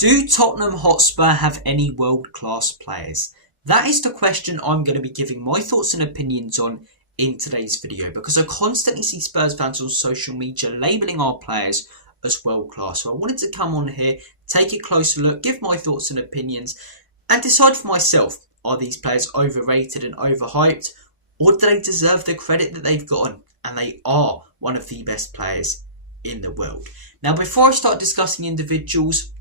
Do Tottenham Hotspur have any world-class players? That is the question I'm going to be giving my thoughts and opinions on in today's video, because I constantly see Spurs fans on social media labelling our players as world-class. So I wanted to come on here, take a closer look, give my thoughts and opinions, and decide for myself, are these players overrated and overhyped, or do they deserve the credit that they've gotten? And they are one of the best players in the world. Now, before I start discussing individuals,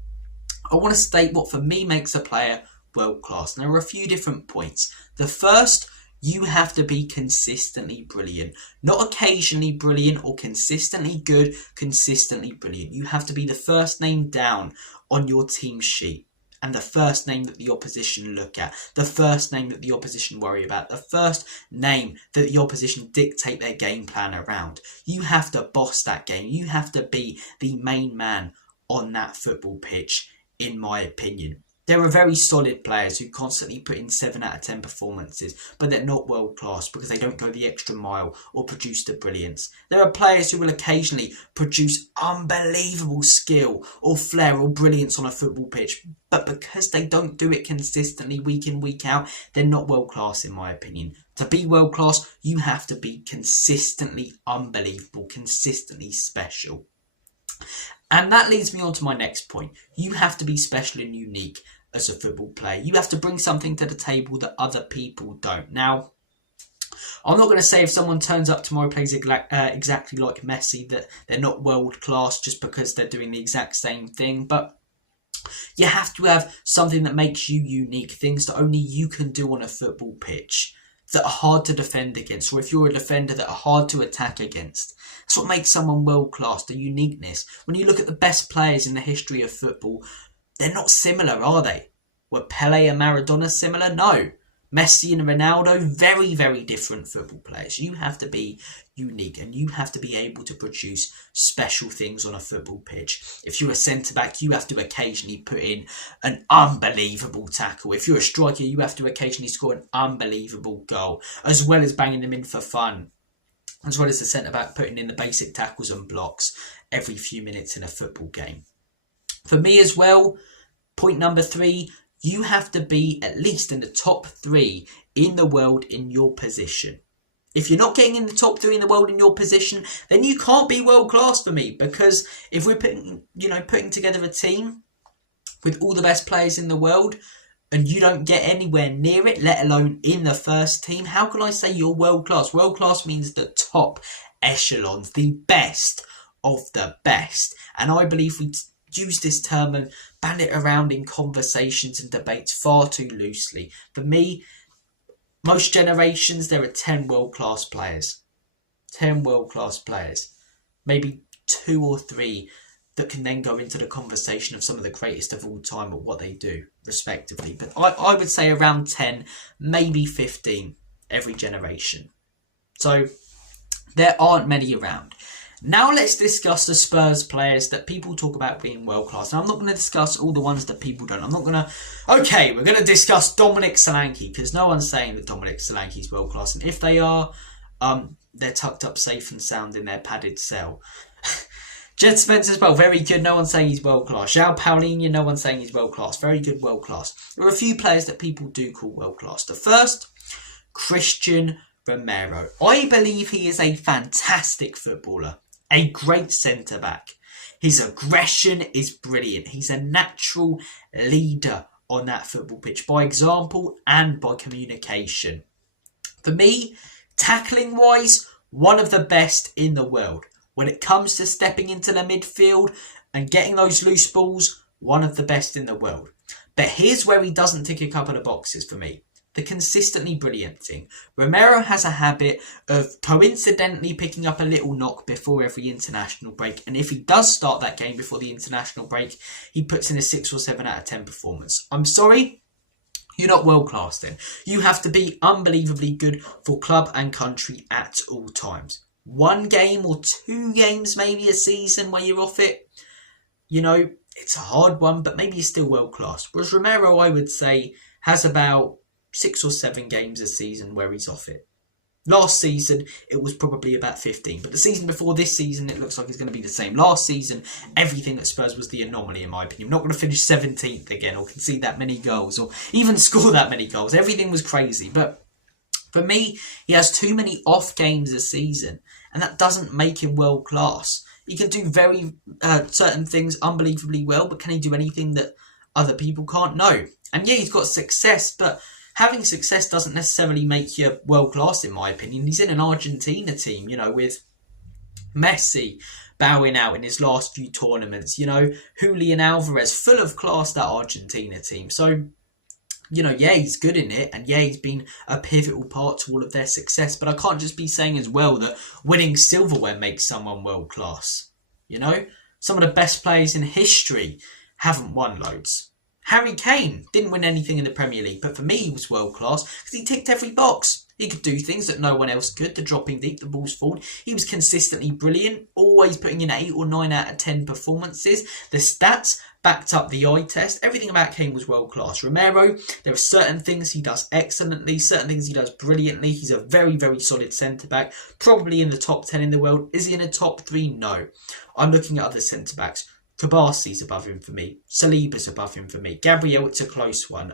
I want to state what for me makes a player world class. And there are a few different points. The first, you have to be consistently brilliant. Not occasionally brilliant or consistently good, consistently brilliant. You have to be the first name down on your team sheet. And the first name that the opposition look at. The first name that the opposition worry about. The first name that the opposition dictate their game plan around. You have to boss that game. You have to be the main man on that football pitch, in my opinion. There are very solid players who constantly put in 7 out of 10 performances, but they're not world class because they don't go the extra mile or produce the brilliance. There are players who will occasionally produce unbelievable skill or flair or brilliance on a football pitch, but because they don't do it consistently week in, week out, they're not world class in my opinion. To be world class, you have to be consistently unbelievable, consistently special. And that leads me on to my next point. You have to be special and unique as a football player. You have to bring something to the table that other people don't. Now, I'm not going to say if someone turns up tomorrow plays exactly like Messi that they're not world class just because they're doing the exact same thing, but you have to have something that makes you unique, things that only you can do on a football pitch that are hard to defend against, or if you're a defender, that are hard to attack against. That's what makes someone world class, the uniqueness. When you look at the best players in the history of football, they're not similar, are they? Were Pele and Maradona similar? No. Messi and Ronaldo, very, very different football players. You have to be unique and you have to be able to produce special things on a football pitch. If you're a centre-back, you have to occasionally put in an unbelievable tackle. If you're a striker, you have to occasionally score an unbelievable goal, as well as banging them in for fun, as well as the centre-back putting in the basic tackles and blocks every few minutes in a football game. For me as well, point number 3, you have to be at least in the top 3 in the world in your position. If you're not getting in the top 3 in the world in your position, then you can't be world class for me. Because if we're putting together a team with all the best players in the world, and you don't get anywhere near it, let alone in the first team, how can I say you're world class? World class means the top echelons, the best of the best. And I believe we use this term and ban it around in conversations and debates far too loosely. For me, most generations, there are 10 world-class players. 10 world-class players. Maybe 2 or 3 that can then go into the conversation of some of the greatest of all time at what they do, respectively. But I would say around 10, maybe 15 every generation. So there aren't many around. Now let's discuss the Spurs players that people talk about being world class. Now I'm not going to discuss all the ones that people don't. I'm not going to... Okay, we're going to discuss Dominic Solanke, because no one's saying that Dominic Solanke is world class. And if they are, they're tucked up safe and sound in their padded cell. Jed Spence as well, very good. No one's saying he's world class. João Paulinho, no one's saying he's world class. Very good, world class. There are a few players that people do call world class. The first, Christian Romero. I believe he is a fantastic footballer. A great centre-back. His aggression is brilliant. He's a natural leader on that football pitch by example and by communication. For me, tackling-wise, one of the best in the world. When it comes to stepping into the midfield and getting those loose balls, one of the best in the world. But here's where he doesn't tick a couple of boxes for me. The consistently brilliant thing. Romero has a habit of coincidentally picking up a little knock before every international break. And if he does start that game before the international break, he puts in a 6 or 7 out of 10 performance. I'm sorry, you're not world class then. You have to be unbelievably good for club and country at all times. 1 game or 2 games maybe a season where you're off it, it's a hard one, but maybe he's still world class. Whereas Romero, I would say, has about 6 or 7 games a season where he's off it. Last season, it was probably about 15. But the season before this season, it looks like it's going to be the same. Last season, everything at Spurs was the anomaly, in my opinion. I'm not going to finish 17th again or concede that many goals or even score that many goals. Everything was crazy. But for me, he has too many off games a season. And that doesn't make him world class. He can do very certain things unbelievably well. But can he do anything that other people can't? No. And yeah, he's got success, but having success doesn't necessarily make you world class, in my opinion. He's in an Argentina team, with Messi bowing out in his last few tournaments. Julian Alvarez, full of class, that Argentina team. So, yeah, he's good in it, and yeah, he's been a pivotal part to all of their success. But I can't just be saying as well that winning silverware makes someone world class. Some of the best players in history haven't won loads. Harry Kane didn't win anything in the Premier League, but for me he was world class because he ticked every box. He could do things that no one else could. The dropping deep, the balls forward. He was consistently brilliant, always putting in 8 or 9 out of 10 performances. The stats backed up the eye test. Everything about Kane was world class. Romero, there are certain things he does excellently, certain things he does brilliantly. He's a very, very solid centre-back, probably in the top 10 in the world. Is he in the top 3? No. I'm looking at other centre-backs. Kabasi's above him for me. Saliba's above him for me. Gabriel, it's a close one.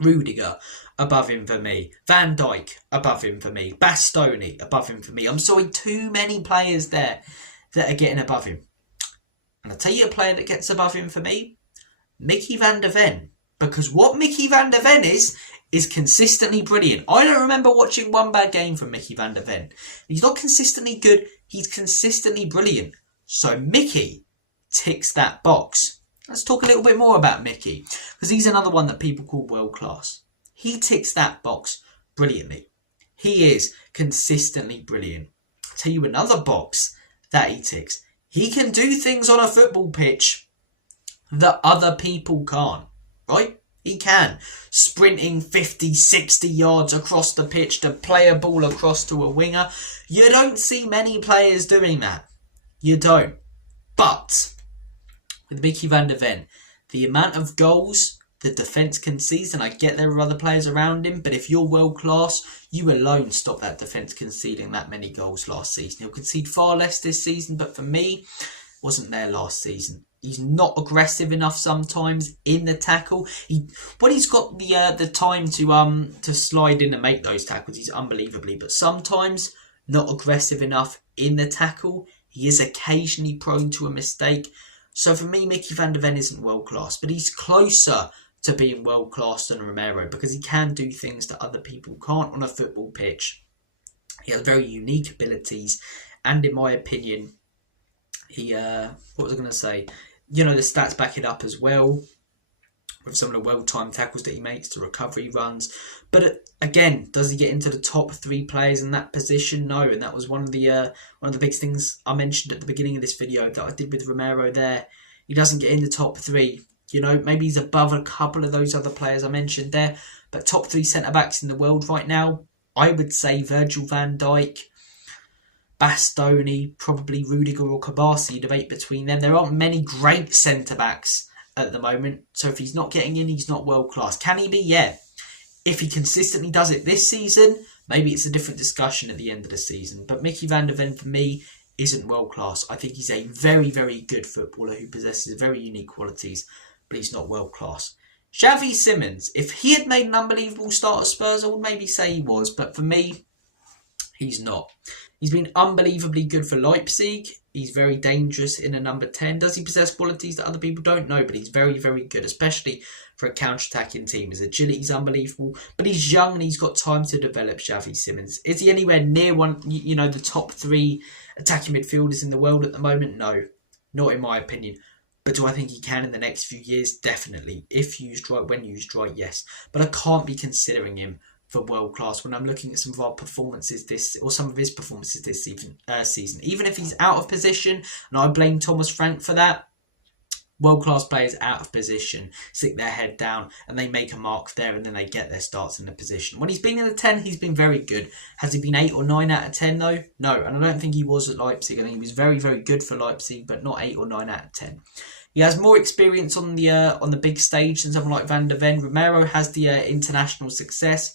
Rudiger, above him for me. Van Dijk, above him for me. Bastoni, above him for me. I'm sorry, too many players there that are getting above him. And I'll tell you a player that gets above him for me. Mickey van der Ven. Because what Mickey van der Ven is consistently brilliant. I don't remember watching one bad game from Mickey van der Ven. He's not consistently good. He's consistently brilliant. So Mickey ticks that box. Let's talk a little bit more about Mickey, because he's another one that people call world class. He ticks that box brilliantly. He is consistently brilliant. I'll tell you another box that he ticks. He can do things on a football pitch that other people can't, right? He can. Sprinting 50, 60 yards across the pitch to play a ball across to a winger. You don't see many players doing that. You don't. But with Mickey van der Ven, the amount of goals the defence concedes, and I get there are other players around him, but if you're world class, you alone stop that defence conceding that many goals last season. He'll concede far less this season, but for me, wasn't there last season. He's not aggressive enough sometimes in the tackle. When he's got the time to slide in and make those tackles, he's unbelievably, but sometimes not aggressive enough in the tackle. He is occasionally prone to a mistake. So for me, Mickey van der Ven isn't world class, but he's closer to being world class than Romero because he can do things that other people can't on a football pitch. He has very unique abilities, and in my opinion, what was I going to say? The stats back it up as well with some of the well-timed tackles that he makes, the recovery runs. But again, does he get into the top 3 players in that position? No, and that was one of the big things I mentioned at the beginning of this video that I did with Romero there. He doesn't get in the top 3. Maybe he's above a couple of those other players I mentioned there. But top 3 centre-backs in the world right now, I would say Virgil van Dijk, Bastoni, probably Rudiger or Kabasi, debate between them. There aren't many great centre-backs at the moment, so if he's not getting in, he's not world class. Can he be? Yeah. If he consistently does it this season, maybe it's a different discussion at the end of the season. But Mickey van der Ven, for me, isn't world class. I think he's a very, very good footballer who possesses very unique qualities, but he's not world class. Xavi Simons, if he had made an unbelievable start at Spurs, I would maybe say he was, but for me, he's not. He's been unbelievably good for Leipzig. He's very dangerous in a number 10. Does he possess qualities that other people don't know? But he's very, very good, especially for a counter-attacking team. His agility's unbelievable. But he's young and he's got time to develop, Xavi Simons. Is he anywhere near the top 3 attacking midfielders in the world at the moment? No, not in my opinion. But do I think he can in the next few years? Definitely. If used right, when used right, yes. But I can't be considering him for world class when I'm looking at some of our performances some of his performances this season. Even if he's out of position, and I blame Thomas Frank for that, world class players out of position stick their head down and they make a mark there and then they get their starts in the position. When he's been in the 10, he's been very good. Has he been 8 or 9 out of 10 though? No, and I don't think he was at Leipzig. I think he was very, very good for Leipzig, but not 8 or 9 out of 10. He has more experience on the big stage than someone like Van der Ven. Romero has the international success.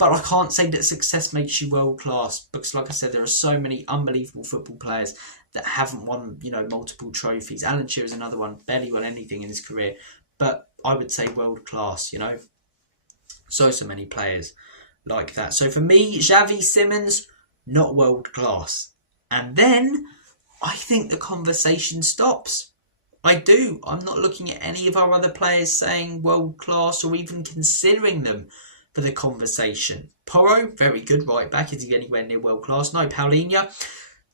But I can't say that success makes you world class, because like I said, there are so many unbelievable football players that haven't won, multiple trophies. Alan Shearer's another one, barely won anything in his career, but I would say world class, So many players like that. So for me, Xavi, Simons, not world class. And then I think the conversation stops. I do. I'm not looking at any of our other players saying world class or even considering them for the conversation. Porro, very good right back. Is he anywhere near world class? No. Paulinho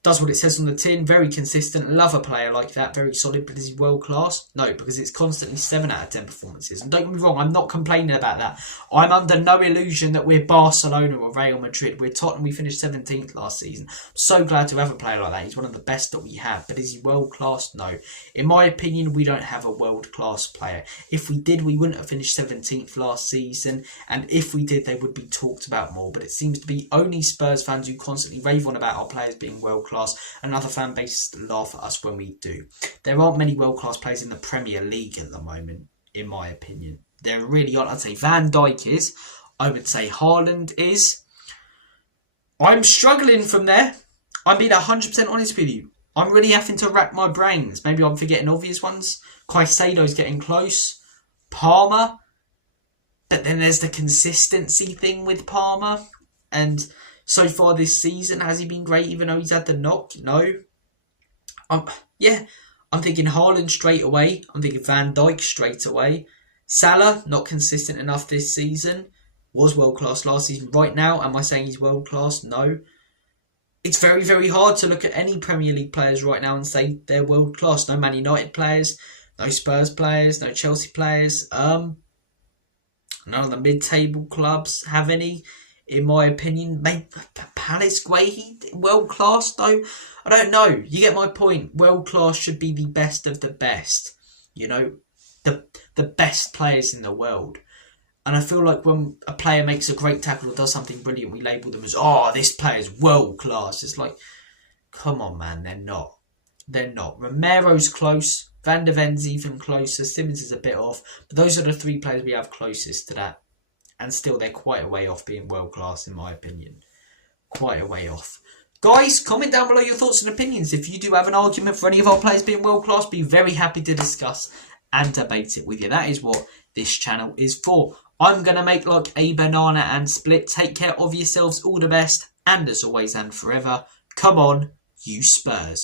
does what it says on the tin. Very consistent. Love a player like that. Very solid. But is he world class? No, because it's constantly 7 out of 10 performances. And don't get me wrong, I'm not complaining about that. I'm under no illusion that we're Barcelona or Real Madrid. We're Tottenham. We finished 17th last season. So glad to have a player like that. He's one of the best that we have. But is he world class? No. In my opinion, we don't have a world class player. If we did, we wouldn't have finished 17th last season. And if we did, they would be talked about more. But it seems to be only Spurs fans who constantly rave on about our players being world class. And other fan bases laugh at us when we do. There aren't many world-class players in the Premier League at the moment, in my opinion. There really aren't. I'd say Van Dijk is. I would say Haaland is. I'm struggling from there. I'm being 100% honest with you. I'm really having to rack my brains. Maybe I'm forgetting obvious ones. Caicedo's getting close. Palmer. But then there's the consistency thing with Palmer. And so far this season, has he been great even though he's had the knock? No. I'm thinking Haaland straight away. I'm thinking Van Dijk straight away. Salah, not consistent enough this season. Was world class last season. Right now, am I saying he's world class? No. It's very, very hard to look at any Premier League players right now and say they're world class. No Man United players, no Spurs players, no Chelsea players. None of the mid-table clubs have any. In my opinion, maybe Palace, Guehi, world class though. I don't know. You get my point. World class should be the best of the best. The best players in the world. And I feel like when a player makes a great tackle or does something brilliant, we label them as, this player's world class. It's like, come on, man, they're not. They're not. Romero's close. Van de Ven's even closer. Simons is a bit off. But those are the 3 players we have closest to that. And still, they're quite a way off being world-class, in my opinion. Quite a way off. Guys, comment down below your thoughts and opinions. If you do have an argument for any of our players being world-class, be very happy to discuss and debate it with you. That is what this channel is for. I'm going to make like a banana and split. Take care of yourselves. All the best. And as always and forever, come on, you Spurs.